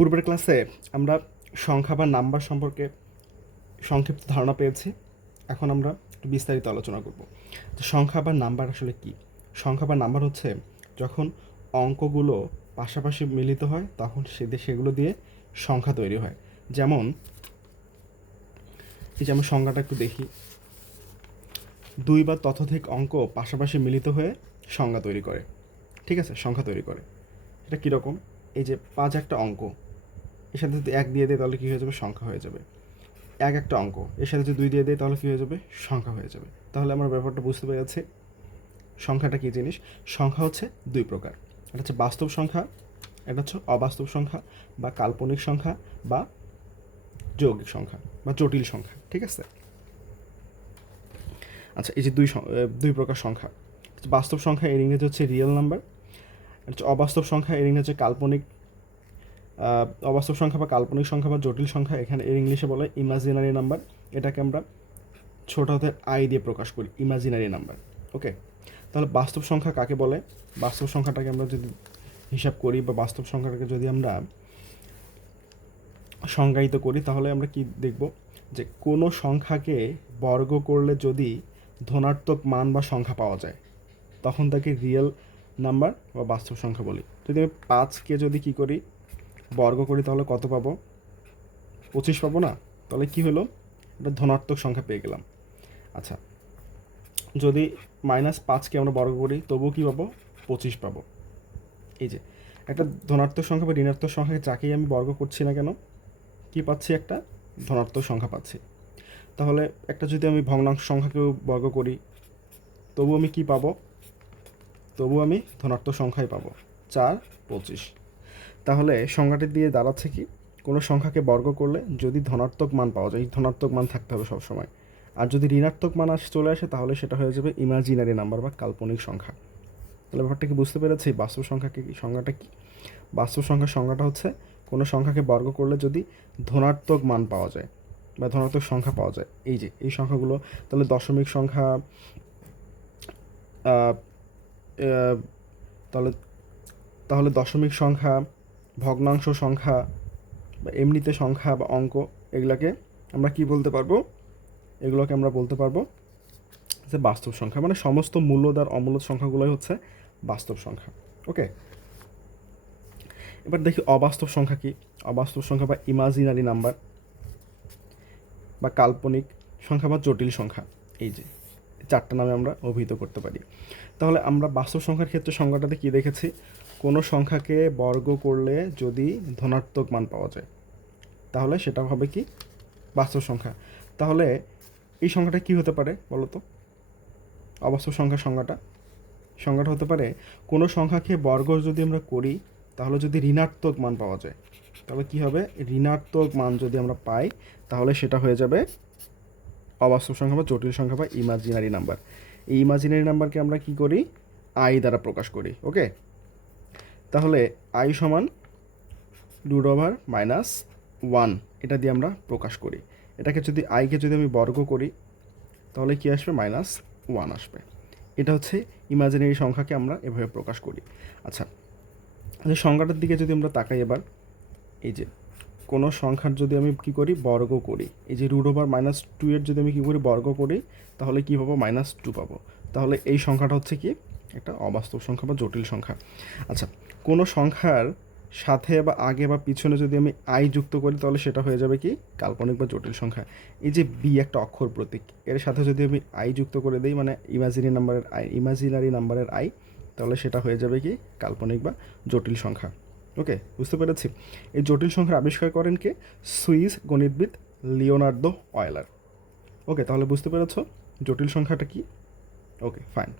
পূর্বের ক্লাসে আমরা সংখ্যা বা নাম্বার সম্পর্কে সংক্ষিপ্ত ধারণা পেয়েছি। এখন আমরা একটু বিস্তারিত আলোচনা করব। তো সংখ্যা বা নাম্বার আসলে কি? সংখ্যা বা নাম্বার হচ্ছে যখন অঙ্কগুলো পাশাপাশি মিলিত হয়, তখন সেগুলো দিয়ে সংখ্যা তৈরি হয়। যেমন, এই যে আমি সংখ্যাটা একটু দেখি। দুই বা ততোধিক অঙ্ক পাশাপাশি মিলিত হয়ে সংখ্যা তৈরি করে। ঠিক আছে? সংখ্যা তৈরি করে। এটা কীরকম? এই যে পাঁচ একটা অঙ্ক এর সাথে যদি এক দিয়ে দেয় তাহলে কী হয়ে যাবে? সংখ্যা হয়ে যাবে। এক একটা অঙ্ক, এর সাথে যদি দুই দিয়ে দেয় তাহলে কী হয়ে যাবে? সংখ্যা হয়ে যাবে। তাহলে আমরা ব্যাপারটা বুঝতে পেরেছি। সংখ্যাটা কী জিনিস? সংখ্যা হচ্ছে দুই প্রকার। একটা হচ্ছে বাস্তব সংখ্যা, একটা হচ্ছে অবাস্তব সংখ্যা, বা কাল্পনিক সংখ্যা, বা যৌগিক সংখ্যা, বা জটিল সংখ্যা, ঠিক আছে? আচ্ছা এই যে দুই দুই প্রকার সংখ্যা। বাস্তব সংখ্যা এর ইংরেজি হচ্ছে রিয়েল নাম্বার হচ্ছে অবাস্তব সংখ্যা এর ইংরেজি হচ্ছে কাল্পনিক অবাস্তব সংখ্যা বা কাল্পনিক সংখ্যা বা জটিল সংখ্যা এখানে এর ইংলিশে বলে ইমাজিনারি নাম্বার এটাকে আমরা ছোট হাতের আই দিয়ে প্রকাশ করি ইমাজিনারি নাম্বার ওকে তাহলে বাস্তব সংখ্যা কাকে বলে? বাস্তব সংখ্যাটাকে আমরা যদি হিসাব করি বা বাস্তব সংখ্যাটাকে যদি আমরা সংজ্ঞায়িত করি, তাহলে আমরা কি দেখব? যে কোনো সংখ্যাকে বর্গ করলে যদি ধনাত্মক মান বা সংখ্যা পাওয়া যায়, তখন তাকে রিয়েল নাম্বার বা বাস্তব সংখ্যা বলি। যদি আমি পাঁচকে যদি কি করি বর্গ করি তাহলে কত পাবো? পঁচিশ পাবো না? তাহলে কি হলো? এটা ধনাত্মক সংখ্যা পেয়ে গেলাম। আচ্ছা যদি মাইনাস পাঁচকে আমরা বর্গ করি, তবুও কি পাবো? পঁচিশ পাবো। এই যে, একটা ধনাত্মক সংখ্যা বা ঋণাত্মক সংখ্যাকে যাকেই আমি বর্গ করছি না কেন, কি পাচ্ছি একটা? ধনাত্মক সংখ্যা পাচ্ছি। তাহলে একটা যদি আমি ভগ্নাংশ সংখ্যাকেও বর্গ করি তবু আমি কি পাবো? তবু আমি ধনাত্মক সংখ্যাই পাবো। চার, পঁচিশ। তাহলে সংখ্যাটি দিয়ে দাঁড়াচ্ছে কি? কোনো সংখ্যাকে বর্গ করলে যদি ধনাত্মক মান পাওয়া যায় ধনাত্মক মান থাকতে হবে সবসময়। আর যদি ঋণাত্মক মান আস, চলে আসে, তাহলে সেটা হয়ে যাবে ইমাজিনারি নাম্বার বা কাল্পনিক সংখ্যা। তাহলে ব্যাপারটা কি বুঝতে পেরেছি? বাস্তব সংখ্যাকে কি সংখ্যাটা কি? বাস্তব সংখ্যার সংখ্যাটা হচ্ছে, কোনো সংখ্যাকে বর্গ করলে যদি ধনাত্মক মান পাওয়া যায় বা ধনাত্মক সংখ্যা পাওয়া যায়, এই যে, এই সংখ্যাগুলো, তাহলে দশমিক সংখ্যা তাহলে তাহলে দশমিক সংখ্যা ভগ্নাংশ সংখ্যা বা এমনিতে সংখ্যা বা অঙ্ক এগুলাকে আমরা কি বলতে পারব? এগুলোকে আমরা বলতে পারব যে বাস্তব সংখ্যা মানে সমস্ত মূল্যদার অমূল্য সংখ্যাগুলোই হচ্ছে বাস্তব সংখ্যা, ওকে? এবার দেখি অবাস্তব সংখ্যা কি? অবাস্তব সংখ্যা বা ইমাজিনারি নাম্বার বা কাল্পনিক সংখ্যা বা জটিল সংখ্যা, এই যে চারটা নামে আমরা অভিহিত করতে পারি। তাহলে আমরা বাস্তব সংখ্যার ক্ষেত্রে সংখ্যাটাতে কি দেখেছি? কোনো সংখ্যাকে বর্গ করলে যদি ধনাত্মক মান পাওয়া যায়, তাহলে সেটা হবে কি? বাস্তব সংখ্যা। তাহলে এই সংখ্যাটা কি হতে পারে বলো তো অবাস্তব সংখ্যার সংখ্যাটা সংখ্যাটা হতে পারে, কোনো সংখ্যাকে বর্গ যদি আমরা করি, তাহলে যদি ঋণাত্মক মান পাওয়া যায়, তাহলে কি হবে? ঋণাত্মক মান যদি আমরা পাই, তাহলে সেটা হয়ে যাবে অবাস্তব সংখ্যা বা জটিল সংখ্যা বা ইমাজিনারি নাম্বার এই ইমাজিনারি নাম্বারকে আমরা কি করি? আই দ্বারা প্রকাশ করি ওকে তাহলে আই সমান রুট ওভার মাইনাস ওয়ান এটা দিয়ে আমরা প্রকাশ করি। এটাকে যদি আইকে যদি আমি বর্গ করি, তাহলে কি আসবে? মাইনাস ওয়ান আসবে। এটা হচ্ছে ইমাজিনারি সংখ্যাকে আমরা এভাবে প্রকাশ করি। আচ্ছা সংখ্যাটার দিকে যদি আমরা তাকাই এবার, এই যে কোনো সংখ্যার যদি আমি কি করি? বর্গ করি। এই যে রুট ওভার মাইনাস টু এর যদি আমি কী করি? বর্গ করি, তাহলে কী পাবো? মাইনাস টু পাবো। তাহলে এই সংখ্যাটা হচ্ছে কি? একটা অবাস্তব সংখ্যা বা জটিল সংখ্যা। আচ্ছা কোনো সংখ্যার সাথে বা আগে বা পিছনে যদি আমি আই যুক্ত করি, তাহলে সেটা হয়ে যাবে কি? কাল্পনিক বা জটিল সংখ্যা। এই যে বি একটা অক্ষর প্রতীক, এর সাথে যদি আমি আই যুক্ত করে দিই মানে ইমাজিনারি নাম্বারের আই ইমাজিনারি নাম্বারের আই তাহলে সেটা হয়ে যাবে কি? কাল্পনিক বা জটিল সংখ্যা। ওকে বুঝতে পেরেছি? এই জটিল সংখ্যার আবিষ্কার করেন কে? সুইস গণিতবিদ লিওনার্দো অয়েলার। ওকে তাহলে বুঝতে পেরেছ? জটিল সংখ্যাটা কি? Okay fine